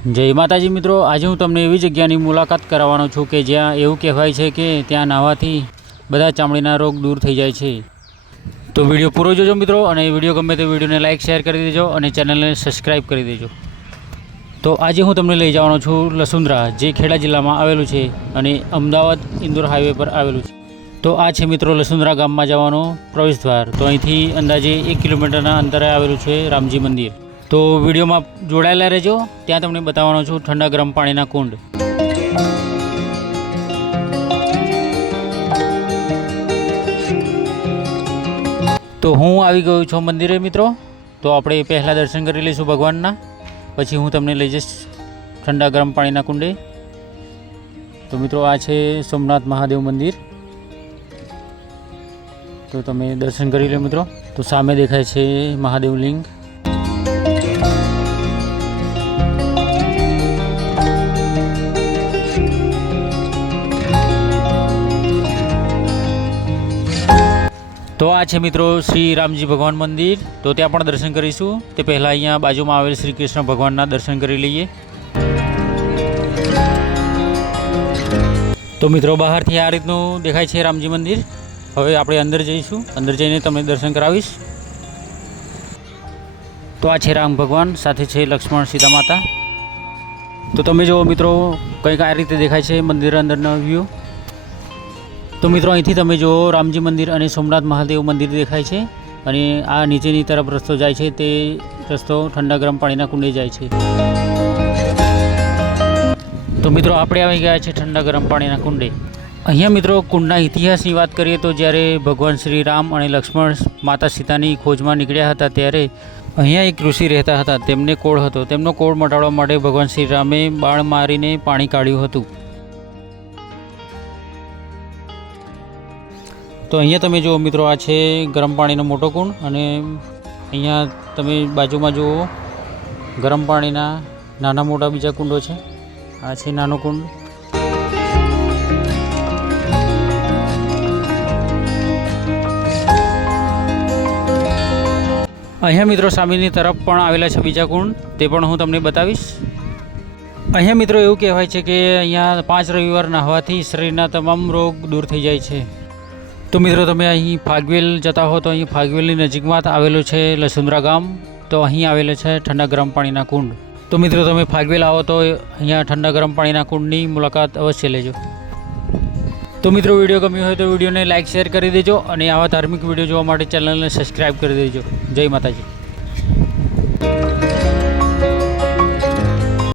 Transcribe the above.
जय माताजी मित्रों, आज हूँ तमने एवी जग्यानी मुलाकात करावानो छूं कि ज्यां एवुं कहेवाय छे कि त्यां नाहवाथी बधा चामड़ीना रोग दूर थई जाय छे। तो विडियो पूरो जोजो मित्रों, अने विडियो गमे तो विडियोने लाइक शेर करी देजो अने चेनलने सब्सक्राइब करी देजो। तो आज हूँ तमने लई जवानो छूं लसुंद्रा, जे खेड़ा जिल्लामां आवेलुं छे अने अमदावाद इंदोर हाईवे पर आवेलुं छे। तो आ छे मित्रों लसुंद्रा गाममां जवानो प्रवेशद्वार। तो अहींथी अंदाजे 1 किलोमीटरना अंतरे आवेलुं छे रामजी मंदिर। तो विडियो में जोड़ायेला रहेजो, त्यां तमने बताववानो छुं ठंडा गरम पाणीना कुंड। तो हूँ आवी गयो छुं मंदिरे मित्रों। तो आपणे पहला दर्शन करी लईशुं भगवानना, पछी हूँ तमने लई जईश ठंडा गरम पाणीना कुंडे। तो मित्रों आ छे सोमनाथ महादेव मंदिर। तो तमे दर्शन करी लो मित्रों। तो सामे देखाय छे महादेव लिंग। तो आ छे मित्रों श्री रामजी भगवान मंदिर। तो त्यां पण दर्शन करीशुं। ते पहला अहींया बाजुमां आवेल श्री कृष्ण भगवानना दर्शन करी लईए। तो मित्रों बहारथी आ रीतनुं देखाय छे रामजी मंदिर। हवे आपणे अंदर जईशुं, अंदर जईने तमने दर्शन करावीश। तो आ छे राम भगवान, साथे छे लक्ष्मण सीता माता। तो तमे जो मित्रों कंईक आ रीते देखाय छे मंदिर अंदरनो व्यू। तो मित्रों अहींथी तमे जो रामजी मंदिर अने सोमनाथ महादेव मंदिर देखाय छे अने आ नीचेनी तरफ रस्तो जाय छे, ते रस्तो ठंडा गरम पाणीना कुंडे जाय छे। तो मित्रों आपणे आवी गया छे ठंडा गरम पाणीना कुंडे। अहींया मित्रों कुंडना इतिहासनी वात करीए तो ज्यारे भगवान श्री राम अने लक्ष्मण माता सीतानी खोजमां નીકળ્યા હતા ત્યારે अहींया एक ऋषि રહેતા હતા। તેમને કોળ હતો। તેમનો કોળ મટાડવા માટે ભગવાન શ્રી રામે બાણ મારીને પાણી કાઢ્યું હતું। तो अहींया तमे जुओ मित्रों आ छे गरम पाणीनो मोटो कुंड अने अहींया तमे बाजुमां जुओ गरम पाणीना नाना मोटा बीजा कुंडो छे। आ छे नानो कुंड। अहींया मित्रों सामेनी तरफ पण आवेला छे बीजा कुंड, ते पण हूँ तमने बतावीश। अहींया मित्रों एवुं कहेवाय छे के अहींया 5 रविवार नहावाथी शरीरना तमाम रोग दूर थई जाय छे। तो मित्रों तमे अहीं फागवेल जता हो तो अहीं फागवेलनी नजीकमां आवेलुं छे लसुंद्रा गाम। तो अहीं आवेलो छे ठंडा गरम पाणीना कुंड। तो मित्रों तमे फागवेल आवो तो अहींया ठंडा गरम पाणीना कुंडनी मुलाकात अवश्य लेजो। तो मित्रों विडियो गम्यो होय तो विडियोने लाइक शेर करी देजो अने आवा धार्मिक विडियो जोवा माटे चेनलने सब्सक्राइब करी देजो। जय माताजी।